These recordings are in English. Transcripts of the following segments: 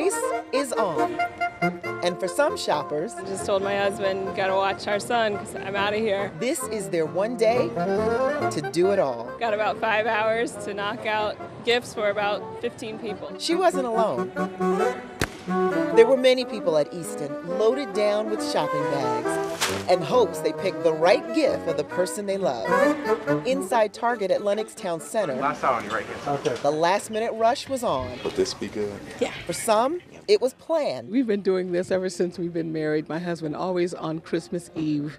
race is on. And for some shoppers, I just told my husband, gotta watch our son because I'm out of here. this is their one day to do it all. Got about 5 hours to knock out gifts for about 15 people. She wasn't alone. There were many people at Easton loaded down with shopping bags and hopes they pick the right gift for the person they love. Inside Target at Lenox Town Center, Last eye on you right here. Okay. the last-minute rush was on. Would this be good? Yeah. For some, it was planned. We've been doing this ever since we've been married. My husband always on Christmas Eve,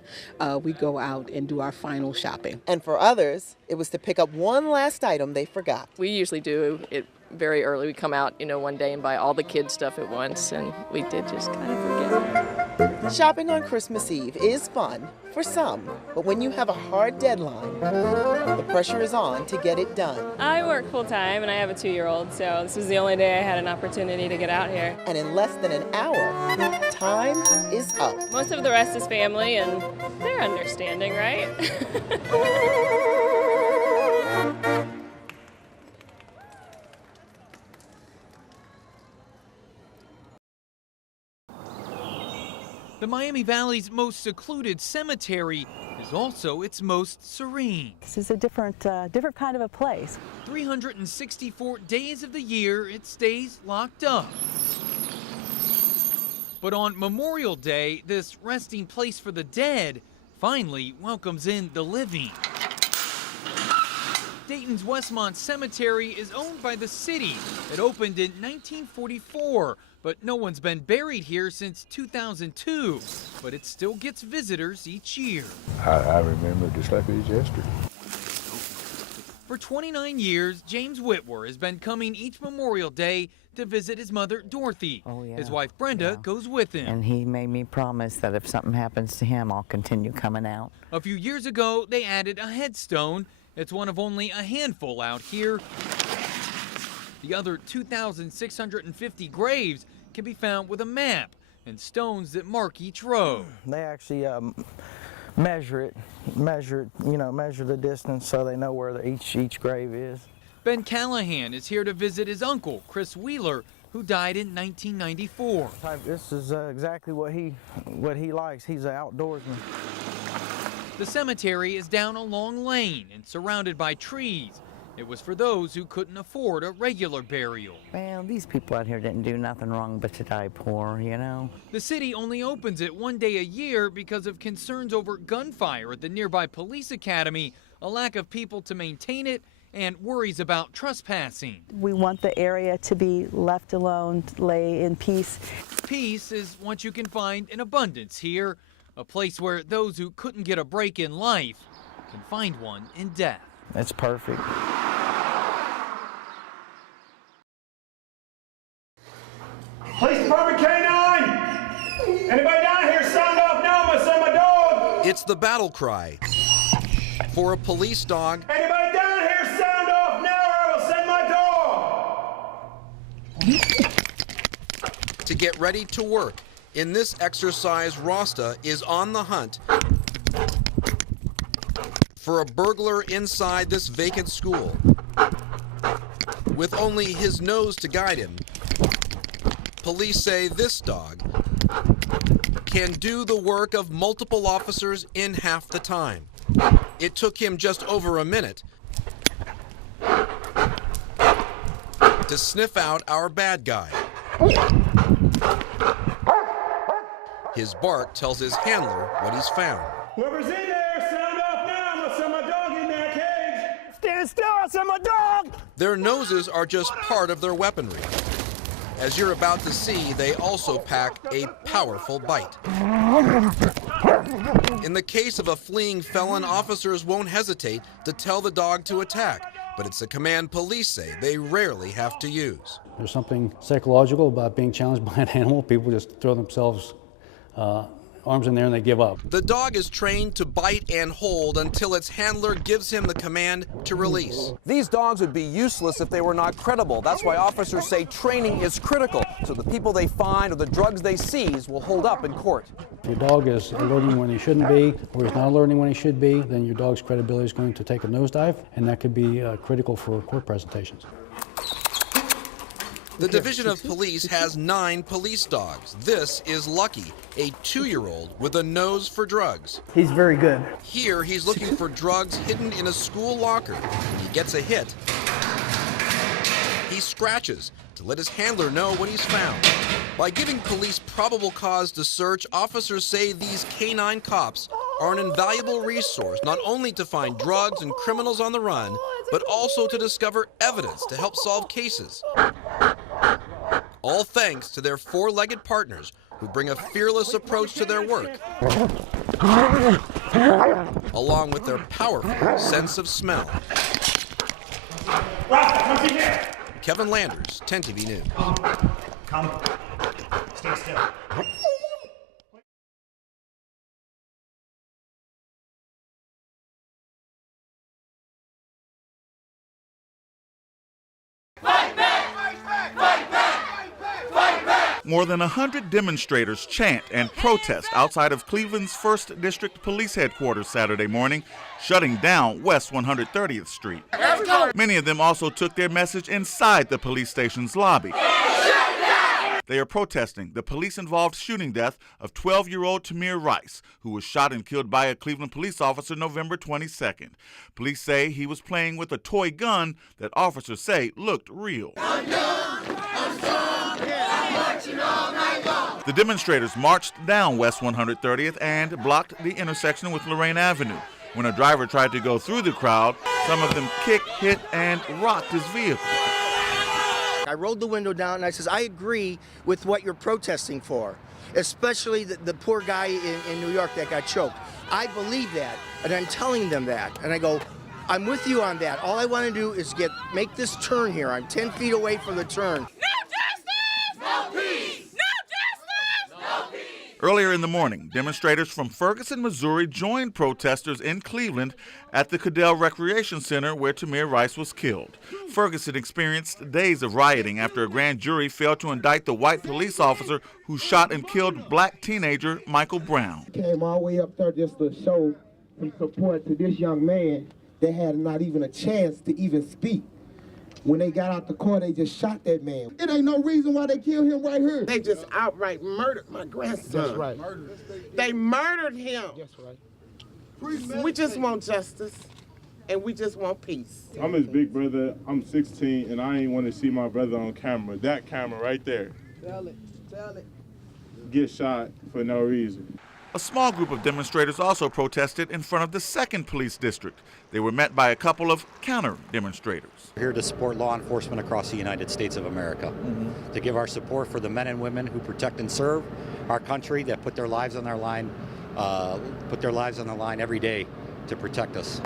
we go out and do our final shopping. And for others, it was to pick up one last item they forgot. We usually do it very early. We come out, one day and buy all the kids' stuff at once, and we did just kind of forget. Shopping on Christmas Eve is fun for some, but when you have a hard deadline, the pressure is on to get it done. I work full time and I have a 2-year-old, so this was the only day I had an opportunity to get out here. And in less than an hour, time is up. Most of the rest is family and they're understanding, right? The Miami Valley's most secluded cemetery is also its most serene. This is a different kind of a place. 364 days of the year, it stays locked up. But on Memorial Day, this resting place for the dead finally welcomes in the living. Dayton's Westmont Cemetery is owned by the city. It opened in 1944, but no one's been buried here since 2002. But it still gets visitors each year. I remember just like it was yesterday. For 29 years, James Whitwer has been coming each Memorial Day to visit his mother, Dorothy. Oh, yeah. His wife, Brenda, goes with him. And he made me promise that if something happens to him, I'll continue coming out. A few years ago, they added a headstone. It's one of only a handful out here. The other 2,650 graves can be found with a map and stones that mark each row. They actually measure the distance so they know where each grave is. Ben Callahan is here to visit his uncle, Chris Wheeler, who died in 1994. This is exactly what he likes. He's an outdoorsman. The cemetery is down a long lane and surrounded by trees. It was for those who couldn't afford a regular burial. Well, these people out here didn't do nothing wrong but to die poor, The city only opens it one day a year because of concerns over gunfire at the nearby police academy, a lack of people to maintain it, and worries about trespassing. We want the area to be left alone, lay in peace. Peace is what you can find in abundance here, a place where those who couldn't get a break in life can find one in death. It's perfect. Police Department K-9! Anybody down here sound off now? I'm gonna send my dog! It's the battle cry for a police dog. Anybody down here sound off now or I will send my dog! To get ready to work. In this exercise, Rasta is on the hunt for a burglar inside this vacant school. With only his nose to guide him, police say this dog can do the work of multiple officers in half the time. It took him just over a minute to sniff out our bad guy. His bark tells his handler what he's found. Whoever's in there, sound off now. I'm gonna send my dog in that cage. Stand still, I send my dog! Their noses are just part of their weaponry. As you're about to see, they also pack a powerful bite. In the case of a fleeing felon, officers won't hesitate to tell the dog to attack, but it's a command police say they rarely have to use. There's something psychological about being challenged by an animal. People just throw themselves arms in there and they give up. The dog is trained to bite and hold until its handler gives him the command to release. These dogs would be useless if they were not credible. That's why officers say training is critical, so the people they find or the drugs they seize will hold up in court. If your dog is alerting when he shouldn't be, or he's not alerting when he should be, then your dog's credibility is going to take a nosedive, and that could be critical for court presentations. The Division of Police has 9 police dogs. This is Lucky, a 2-year-old with a nose for drugs. He's very good. Here, he's looking for drugs hidden in a school locker. He gets a hit. He scratches to let his handler know what he's found. By giving police probable cause to search, officers say these canine cops are an invaluable resource, not only to find drugs and criminals on the run, but also to discover evidence to help solve cases. All thanks to their 4-legged partners who bring a fearless approach to their work, along with their powerful sense of smell. Kevin Landers, 10 TV News. Come. Stay still. More than 100 demonstrators chant and protest outside of Cleveland's 1st District Police Headquarters Saturday morning, shutting down West 130th Street. Many of them also took their message inside the police station's lobby. They are protesting the police-involved shooting death of 12-year-old Tamir Rice, who was shot and killed by a Cleveland police officer November 22nd. Police say he was playing with a toy gun that officers say looked real. The demonstrators marched down West 130th and blocked the intersection with Lorraine Avenue. When a driver tried to go through the crowd, some of them kicked, hit, and rocked his vehicle. I rolled the window down and I says, I agree with what you're protesting for, especially the poor guy in New York that got choked. I believe that, and I'm telling them that. And I go, I'm with you on that. All I want to do is make this turn here. I'm 10 feet away from the turn. Earlier in the morning, demonstrators from Ferguson, Missouri joined protesters in Cleveland at the Cadell Recreation Center where Tamir Rice was killed. Ferguson experienced days of rioting after a grand jury failed to indict the white police officer who shot and killed black teenager Michael Brown. Came all the way up there just to show some support to this young man that had not even a chance to even speak. When they got out the car, they just shot that man. It ain't no reason why they killed him right here. They just outright murdered my grandson. That's right. They murdered him. That's right. We just want justice, and we just want peace. I'm his big brother. I'm 16, and I ain't want to see my brother on camera. That camera right there. Tell it. Get shot for no reason. A small group of demonstrators also protested in front of the 2nd Police District. They were met by a couple of counter-demonstrators. We're here to support law enforcement across the United States of America, to give our support for the men and women who protect and serve our country, that put their lives on the line every day to protect us.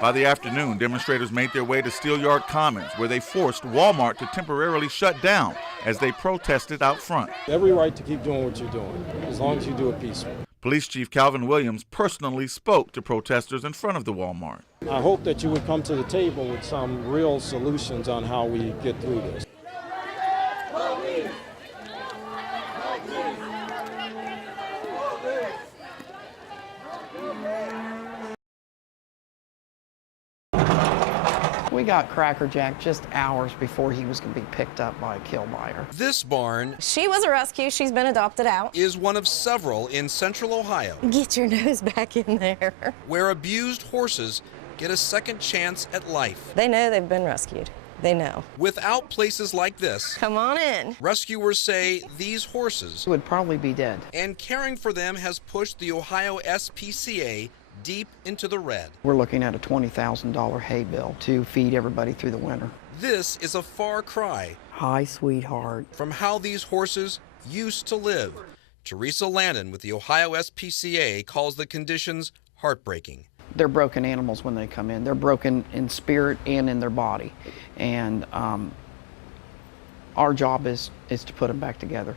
By the afternoon, demonstrators made their way to Steelyard Commons, where they forced Walmart to temporarily shut down as they protested out front. Every right to keep doing what you're doing, as long as you do it peacefully. Police Chief Calvin Williams personally spoke to protesters in front of the Walmart. I hope that you would come to the table with some real solutions on how we get through this. We got Cracker Jack just hours before he was going to be picked up by a kill buyer. This barn, she was a rescue. She's been adopted out, is one of several in central Ohio. Get your nose back in there. Where abused horses get a second chance at life. They know they've been rescued. They know. Without places like this, come on in. Rescuers say these horses would probably be dead. And caring for them has pushed the Ohio SPCA deep into the red. We're looking at a $20,000 hay bill to feed everybody through the winter. This is a far cry. Hi, sweetheart. From how these horses used to live. Teresa Landon with the Ohio SPCA calls the conditions heartbreaking. They're broken animals when they come in. They're broken in spirit and in their body. And our job is to put them back together.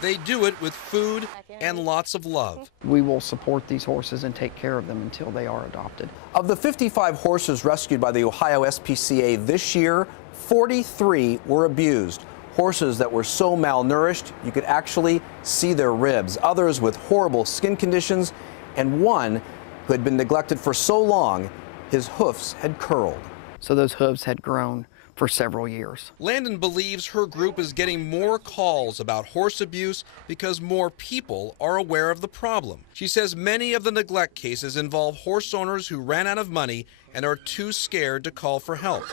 They do it with food and lots of love. We will support these horses and take care of them until they are adopted. Of the 55 horses rescued by the Ohio SPCA this year, 43 were abused. Horses that were so malnourished you could actually see their ribs. Others with horrible skin conditions, and one who had been neglected for so long, his hoofs had curled. So those hooves had grown for several years. Landon believes her group is getting more calls about horse abuse because more people are aware of the problem. She says many of the neglect cases involve horse owners who ran out of money and are too scared to call for help.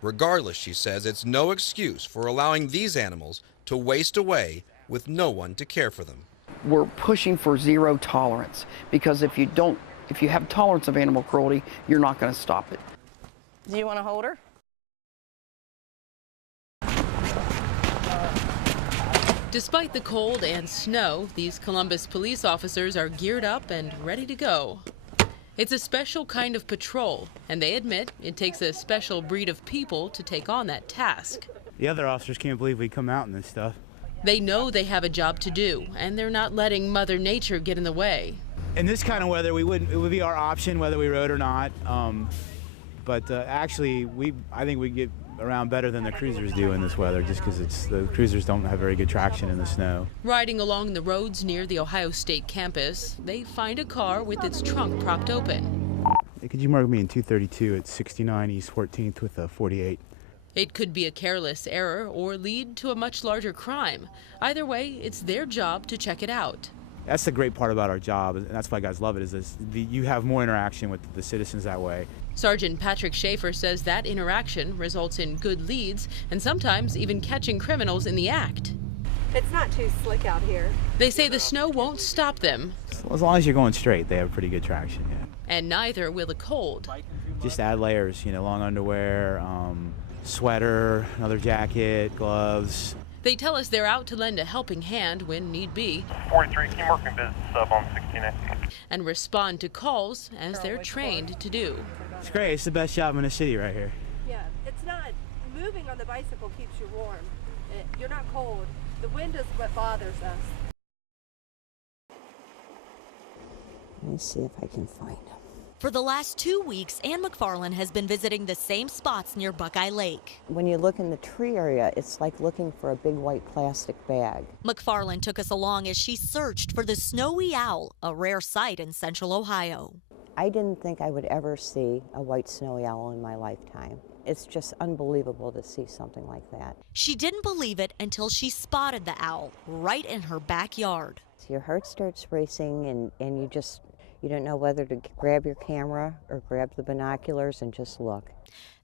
Regardless, she says it's no excuse for allowing these animals to waste away with no one to care for them. We're pushing for zero tolerance, because if you have tolerance of animal cruelty, you're not going to stop it. Do you want to hold her? Despite the cold and snow, these Columbus police officers are geared up and ready to go. It's a special kind of patrol, and they admit it takes a special breed of people to take on that task. The other officers can't believe we come out in this stuff. They know they have a job to do, and they're not letting Mother Nature get in the way. In this kind of weather, it would be our option whether we rode or not. Actually, I think we get around better than the cruisers do in this weather, just because the cruisers don't have very good traction in the snow. Riding along the roads near the Ohio State campus, they find a car with its trunk propped open. Could you mark me in 232 at 69 East 14th with a 48? It could be a careless error or lead to a much larger crime. Either way, it's their job to check it out. That's the great part about our job, and that's why guys love it, is you have more interaction with the citizens that way. Sergeant Patrick Schaefer says that interaction results in good leads and sometimes even catching criminals in the act. It's not too slick out here. They say the snow won't stop them. As long as you're going straight, they have pretty good traction, yeah. And neither will the cold. Just add layers, long underwear, sweater, another jacket, gloves. They tell us they're out to lend a helping hand when need be. 43, keep working business up on 16A. And respond to calls as they're trained to do. It's great. It's the best job in the city right here. Yeah, it's not. Moving on the bicycle keeps you warm. You're not cold. The wind is what bothers us. Let me see if I can find them. For the last 2 weeks, Ann McFarland has been visiting the same spots near Buckeye Lake. When you look in the tree area, it's like looking for a big white plastic bag. McFarland took us along as she searched for the snowy owl, a rare sight in central Ohio. I didn't think I would ever see a white snowy owl in my lifetime. It's just unbelievable to see something like that. She didn't believe it until she spotted the owl right in her backyard. So your heart starts racing and you don't know whether to grab your camera or grab the binoculars and just look.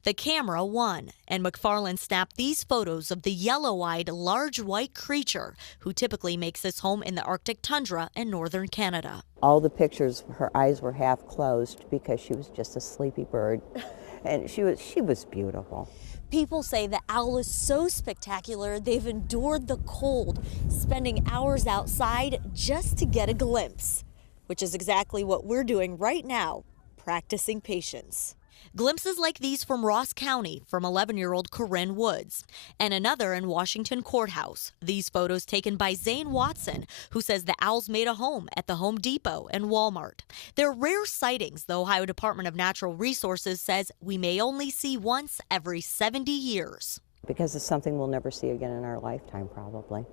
The camera won, and McFarland snapped these photos of the yellow-eyed, large white creature who typically makes his home in the Arctic tundra in northern Canada. All the pictures, her eyes were half closed because she was just a sleepy bird, and she was beautiful. People say the owl is so spectacular they've endured the cold, spending hours outside just to get a glimpse, which is exactly what we're doing right now, practicing patience. Glimpses like these from Ross County from 11-year-old Corinne Woods, and another in Washington Courthouse. These photos taken by Zane Watson, who says the owls made a home at the Home Depot and Walmart. They're rare sightings. The Ohio Department of Natural Resources says we may only see once every 70 years. Because it's something we'll never see again in our lifetime, probably,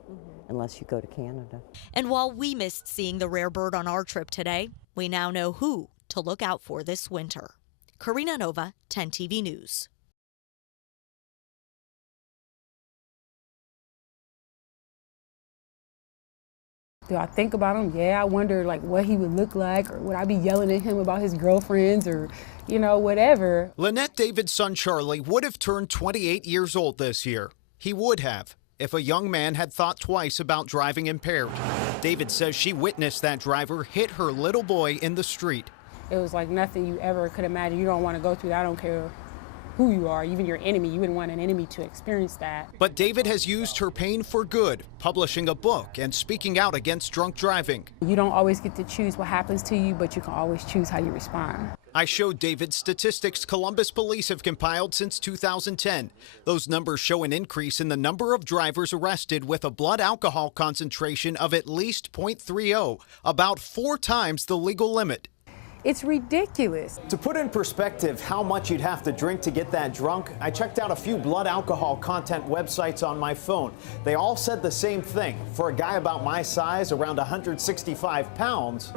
unless you go to Canada. And while we missed seeing the rare bird on our trip today, we now know who to look out for this winter. Karina Nova, 10 TV News. Do I think about him? Yeah, I wonder what he would look like, or would I be yelling at him about his girlfriends or, whatever. Lynette David's son Charlie would have turned 28 years old this year. He would have if a young man had thought twice about driving impaired. David says she witnessed that driver hit her little boy in the street. It was like nothing you ever could imagine. You don't want to go through that. I don't care who you are, even your enemy. You wouldn't want an enemy to experience that. But David has used her pain for good, publishing a book and speaking out against drunk driving. You don't always get to choose what happens to you, but you can always choose how you respond. I showed David statistics Columbus police have compiled since 2010. Those numbers show an increase in the number of drivers arrested with a blood alcohol concentration of at least 0.30, about 4 times the legal limit. It's ridiculous. To put in perspective how much you'd have to drink to get that drunk, I checked out a few blood alcohol content websites on my phone. They all said the same thing. For a guy about my size, around 165 pounds,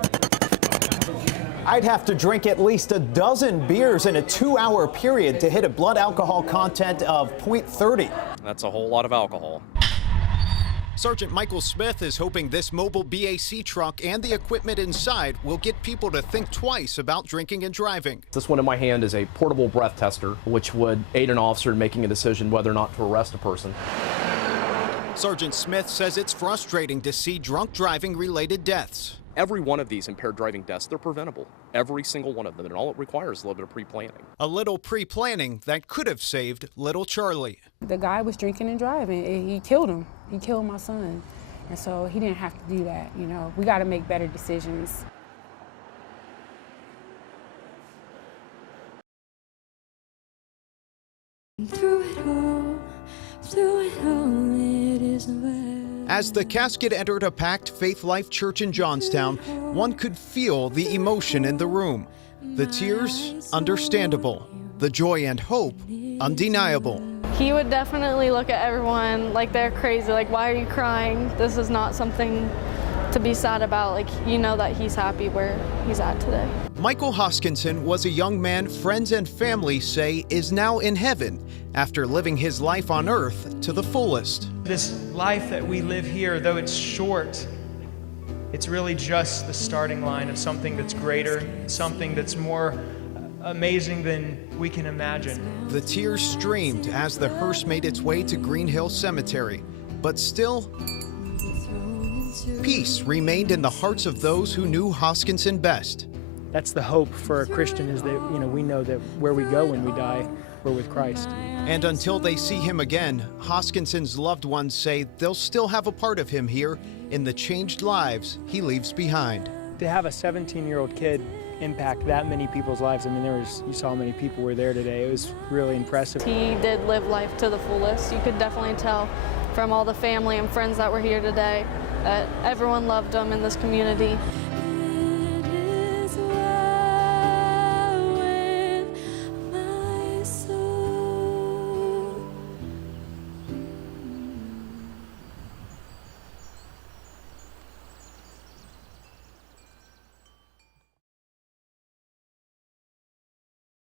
I'd have to drink at least a dozen beers in a 2-hour period to hit a blood alcohol content of 0.30. That's a whole lot of alcohol. Sergeant Michael Smith is hoping this mobile BAC truck and the equipment inside will get people to think twice about drinking and driving. This one in my hand is a portable breath tester, which would aid an officer in making a decision whether or not to arrest a person. Sergeant Smith says it's frustrating to see drunk driving related deaths. Every one of these impaired driving deaths, they're preventable. Every single one of them, and all it requires is a little bit of pre-planning. A little pre-planning that could have saved little Charlie. The guy was drinking and driving. He killed him. He killed my son. And so he didn't have to do that, you know. We got to make better decisions. Through it all, it isn't bad. As the casket entered a packed Faith Life Church in Johnstown, one could feel the emotion in the room. The tears, understandable. The joy and hope, undeniable. He would definitely look at everyone like they're crazy, like, why are you crying? This is not something to be sad about. Like, you know that he's happy where he's at today. Michael Hoskinson was a young man friends and family say is now in heaven after living his life on earth to the fullest. This life that we live here, though it's short, it's really just the starting line of something that's greater, something that's more amazing than we can imagine. The tears streamed as the hearse made its way to Green Hill Cemetery, but still, peace remained in the hearts of those who knew Hoskinson best. That's the hope for a Christian, is that, you know, we know that where we go when we die, we're with Christ. And until they see him again, Hoskinson's loved ones say they'll still have a part of him here in the changed lives he leaves behind. To have a 17-year-old kid impact that many people's lives, I mean, you saw how many people were there today. It was really impressive. He did live life to the fullest. You could definitely tell from all the family and friends that were here today that everyone loved him in this community.